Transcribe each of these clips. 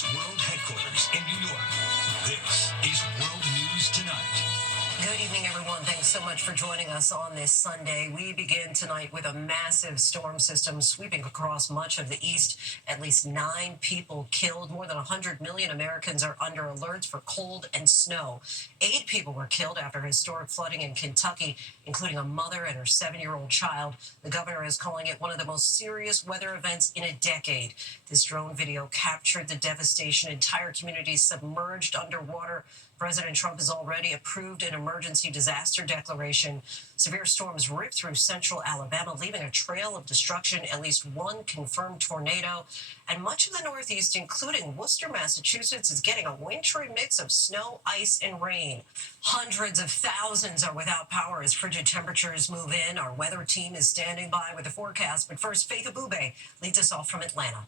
News World Headquarters in New York. This is World News Tonight. Good evening, everyone. Thanks so much for joining us on this Sunday. We begin tonight with a massive storm system sweeping across much of the East. At least 9 people killed. More than 100 million Americans are under alerts for cold and snow. 8 people were killed after historic flooding in Kentucky, including a mother and her 7-year-old child. The governor is calling it one of the most serious weather events in a decade. This drone video captured the devastation. Entire communities submerged underwater. President Trump has already approved an emergency disaster declaration. Severe storms ripped through central Alabama, leaving a trail of destruction, at least 1 confirmed tornado. And much of the Northeast, including Worcester, Massachusetts, is getting a wintry mix of snow, ice, and rain. Hundreds of thousands are without power as frigid temperatures move in. Our weather team is standing by with the forecast. But first, Faith Abube leads us off from Atlanta.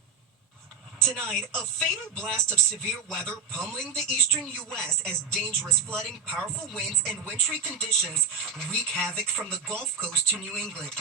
Tonight, a fatal blast of severe weather pummeling the eastern U.S. as dangerous flooding, powerful winds, and wintry conditions wreak havoc from the Gulf Coast to New England.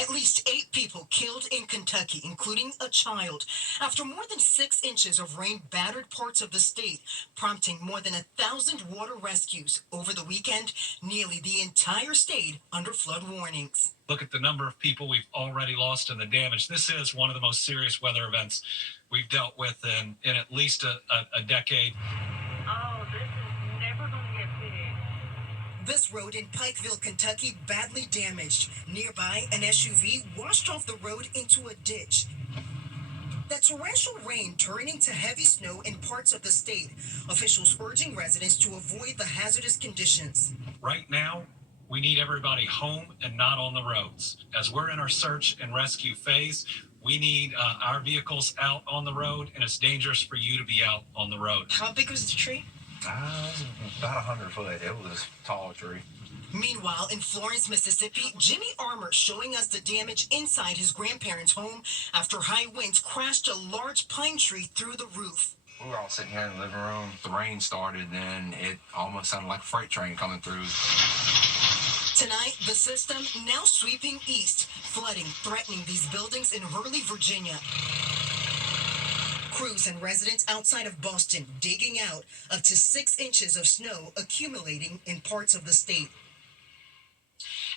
At least 8 people killed in Kentucky, including a child, after more than 6 inches of rain battered parts of the state, prompting more than 1,000 water rescues. Over the weekend, nearly the entire state under flood warnings. Look at the number of people we've already lost and the damage. This is one of the most serious weather events we've dealt with in at least a decade. Oh, this is never going to get big. This road in Pikeville, Kentucky, badly damaged. Nearby, an SUV washed off the road into a ditch. That torrential rain turning to heavy snow in parts of the state. Officials urging residents to avoid the hazardous conditions. Right now, we need everybody home and not on the roads. As we're in our search and rescue phase, we need our vehicles out on the road, and it's dangerous for you to be out on the road. How big was the tree? It was about 100 foot. It was a tall tree. Meanwhile, in Florence, Mississippi, Jimmy Armour showing us the damage inside his grandparents' home after high winds crashed a large pine tree through the roof. We were all sitting here in the living room. The rain started, and it almost sounded like a freight train coming through. Tonight, the system now sweeping east, flooding, threatening these buildings in Hurley, Virginia. Crews and residents outside of Boston digging out up to 6 inches of snow accumulating in parts of the state.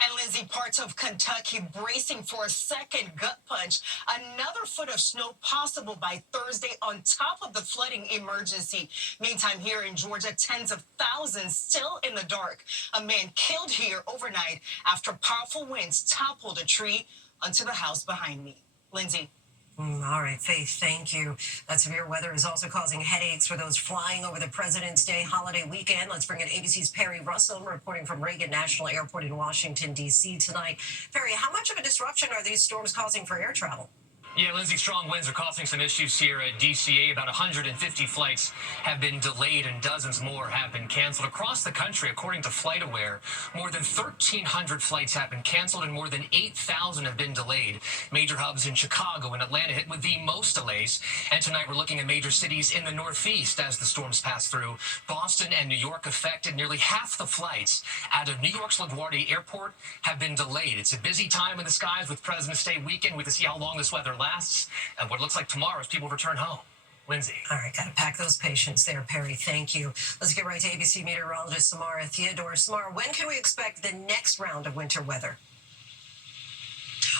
And Lindsay, parts of Kentucky bracing for a second gut punch. Another foot of snow possible by Thursday on top of the flooding emergency. Meantime, here in Georgia, tens of thousands still in the dark. A man killed here overnight after powerful winds toppled a tree onto the house behind me. Lindsay. All right, Faith, thank you. That severe weather is also causing headaches for those flying over the President's Day holiday weekend. Let's bring in ABC's Perry Russell reporting from Reagan National Airport in Washington, D.C. tonight. Perry, how much of a disruption are these storms causing for air travel? Yeah, Lindsay, strong winds are causing some issues here at DCA. About 150 flights have been delayed and dozens more have been canceled. Across the country, according to FlightAware, more than 1,300 flights have been canceled and more than 8,000 have been delayed. Major hubs in Chicago and Atlanta hit with the most delays. And tonight we're looking at major cities in the Northeast as the storms pass through. Boston and New York affected. Nearly half the flights out of New York's LaGuardia Airport have been delayed. It's a busy time in the skies with President's Day weekend. We can see how long this weather lasts and what it looks like tomorrow as people return home. Lindsay. All right, got to pack those patience there, Perry. Thank you. Let's get right to ABC meteorologist Samara Theodore. Samara, when can we expect the next round of winter weather?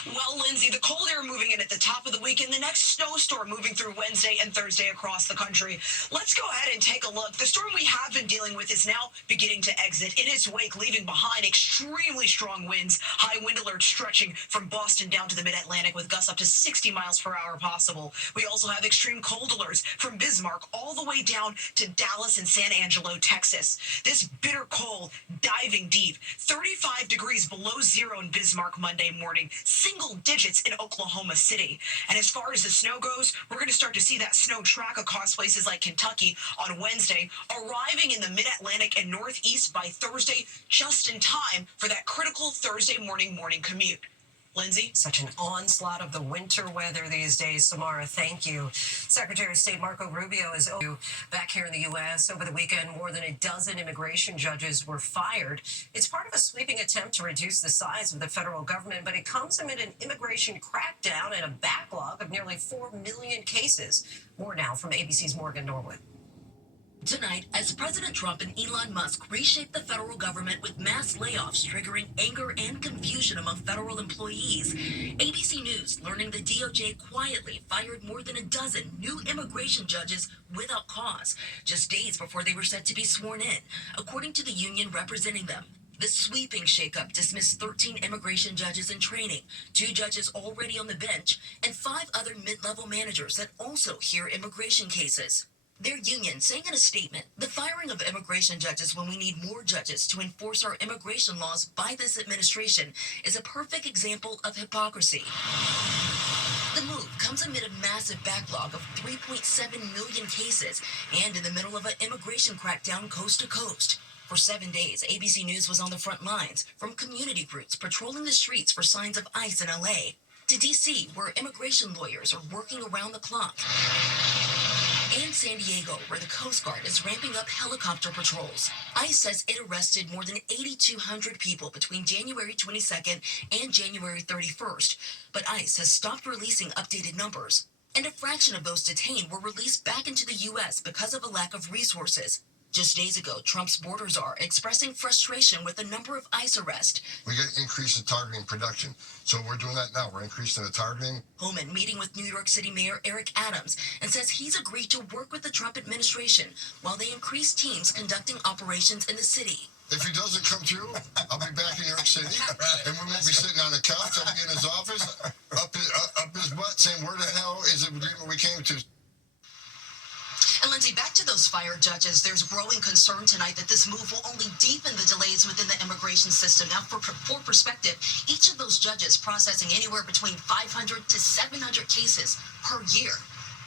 Well, Lindsay, the cold air moving in at the top of the week and the next snowstorm moving through Wednesday and Thursday across the country. Let's go ahead and take a look. The storm we have been dealing with is now beginning to exit in its wake, leaving behind extremely strong winds, high wind alerts stretching from Boston down to the mid-Atlantic with gusts up to 60 miles per hour possible. We also have extreme cold alerts from Bismarck all the way down to Dallas and San Angelo, Texas. This bitter cold diving deep, 35 degrees below zero in Bismarck Monday morning, single digits in Oklahoma City. And as far as the snow goes, we're going to start to see that snow track across places like Kentucky on Wednesday, arriving in the mid-Atlantic and northeast by Thursday, just in time for that critical Thursday morning commute. Lindsay? Such an onslaught of the winter weather these days. Samara, thank you. Secretary of State Marco Rubio is back here in the U.S. Over the weekend, more than a dozen immigration judges were fired. It's part of a sweeping attempt to reduce the size of the federal government, but it comes amid an immigration crackdown and a backlog of nearly 4 million cases. More now from ABC's Morgan Norwood. Tonight, as President Trump and Elon Musk reshape the federal government with mass layoffs triggering anger and confusion among federal employees, ABC News learning the DOJ quietly fired more than a dozen new immigration judges without cause, just days before they were set to be sworn in, according to the union representing them. The sweeping shakeup dismissed 13 immigration judges in training, 2 judges already on the bench, and 5 other mid-level managers that also hear immigration cases. Their union saying in a statement, the firing of immigration judges when we need more judges to enforce our immigration laws by this administration is a perfect example of hypocrisy. The move comes amid a massive backlog of 3.7 million cases and in the middle of an immigration crackdown coast to coast. For 7 days, ABC News was on the front lines, from community groups patrolling the streets for signs of ICE in LA, to D.C., where immigration lawyers are working around the clock, and San Diego, where the Coast Guard is ramping up helicopter patrols. ICE says it arrested more than 8,200 people between January 22nd and January 31st, but ICE has stopped releasing updated numbers, and a fraction of those detained were released back into the U.S. because of a lack of resources. Just days ago, Trump's border czar expressing frustration with the number of ICE arrests. We got to increase the targeting production. So we're doing that now. We're increasing the targeting. Homan meeting with New York City Mayor Eric Adams and says he's agreed to work with the Trump administration while they increase teams conducting operations in the city. If he doesn't come through, I'll be back in New York City, and we won't be sitting on the couch. I'll be in his office, up his butt, saying, where the hell is the agreement we came to? And Lindsay, back to those fired judges, there's growing concern tonight that this move will only deepen the delays within the immigration system. Now, for perspective, each of those judges processing anywhere between 500 to 700 cases per year.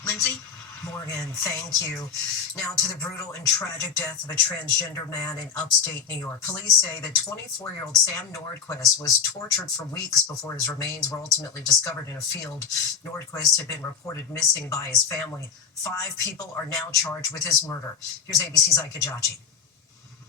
Lindsay? Morgan, thank you. Now to the brutal and tragic death of a transgender man in upstate New York. Police say that 24-year-old Sam Nordquist was tortured for weeks before his remains were ultimately discovered in a field. Nordquist had been reported missing by his family. 5 people are now charged with his murder. Here's ABC's Ike Ajachi.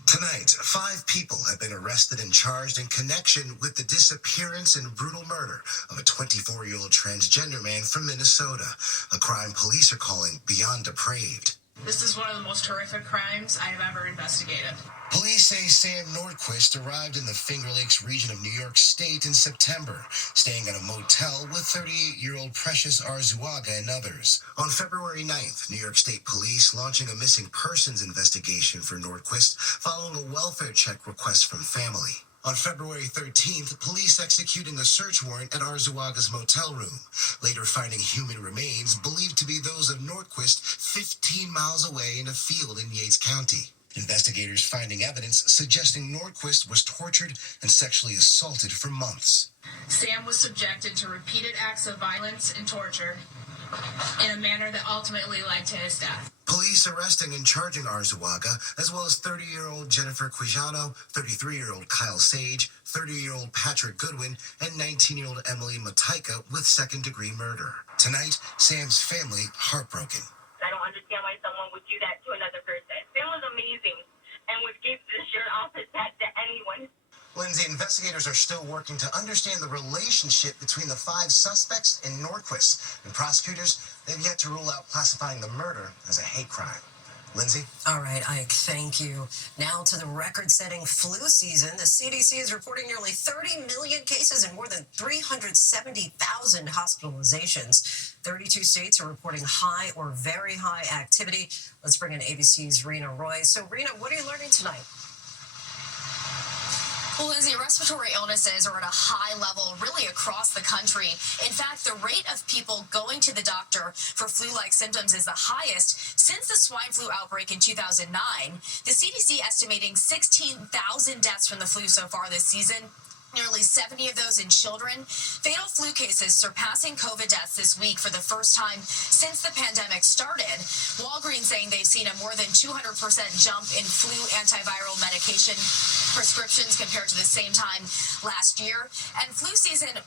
Tonight, 5 people have been arrested and charged in connection with the disappearance and brutal murder of a 24-year-old transgender man from Minnesota, a crime police are calling beyond depraved. This is one of the most horrific crimes I have ever investigated. Police say Sam Nordquist arrived in the Finger Lakes region of New York State in September, staying at a motel with 38-year-old Precious Arzuaga and others. On February 9th, New York State Police launching a missing persons investigation for Nordquist following a welfare check request from family. On February 13th, police executing a search warrant at Arzuaga's motel room, later finding human remains believed to be those of Nordquist 15 miles away in a field in Yates County. Investigators finding evidence suggesting Nordquist was tortured and sexually assaulted for months. Sam was subjected to repeated acts of violence and torture in a manner that ultimately led to his death. Police arresting and charging Arzuaga, as well as 30-year-old Jennifer Quijano, 33-year-old Kyle Sage, 30-year-old Patrick Goodwin, and 19-year-old Emily Mataika with second-degree murder. Tonight, Sam's family heartbroken. I don't understand why someone would do that to another person. Sam was amazing and would give this shirt off his back to anyone. Lindsay, investigators are still working to understand the relationship between the 5 suspects and Nordquist, and prosecutors, they've yet to rule out classifying the murder as a hate crime. Lindsay? All right, Ike, thank you. Now to the record-setting flu season. The CDC is reporting nearly 30 million cases and more than 370,000 hospitalizations. 32 states are reporting high or very high activity. Let's bring in ABC's Rena Roy. So, Rena, what are you learning tonight? Well, Lindsay, respiratory illnesses are at a high level really across the country. In fact, the rate of people going to the doctor for flu-like symptoms is the highest since the swine flu outbreak in 2009. The CDC estimating 16,000 deaths from the flu so far this season. Nearly 70 of those in children. Fatal flu cases surpassing COVID deaths this week for the first time since the pandemic started. Walgreens saying they've seen a more than 200% jump in flu antiviral medication prescriptions compared to the same time last year. And flu season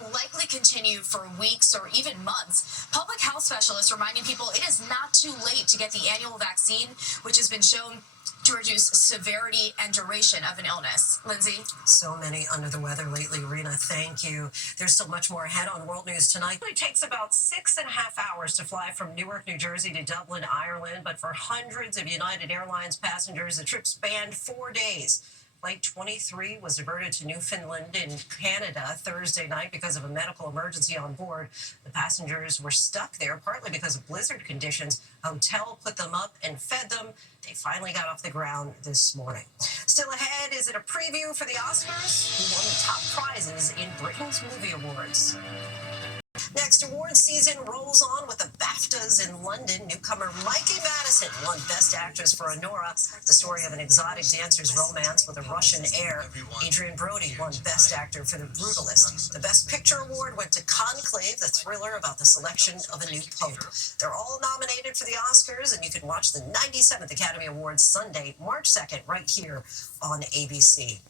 likely continue for weeks or even months. Public health specialists reminding people it is not too late to get the annual vaccine, which has been shown to reduce severity and duration of an illness. Lindsay? So many under the weather lately, Rena. Thank you. There's still much more ahead on World News Tonight. It takes about 6.5 hours to fly from Newark, New Jersey to Dublin, Ireland, but for hundreds of United Airlines passengers, the trip spanned 4 days. Flight 23 was diverted to Newfoundland in Canada Thursday night because of a medical emergency on board. The passengers were stuck there partly because of blizzard conditions. A hotel put them up and fed them. They finally got off the ground this morning. Still ahead, is it a preview for the Oscars? Who won the top prizes in Britain's Movie Awards? Next, awards season rolls on with the BAFTAs in London. Newcomer Mikey Madison won Best Actress for Anora, the story of an exotic dancer's romance with a Russian heir. Adrian Brody won Best Actor for The Brutalist. The Best Picture award went to Conclave, the thriller about the selection of a new pope. They're all nominated for the Oscars, and you can watch the 97th Academy Awards Sunday, March 2nd, right here on ABC.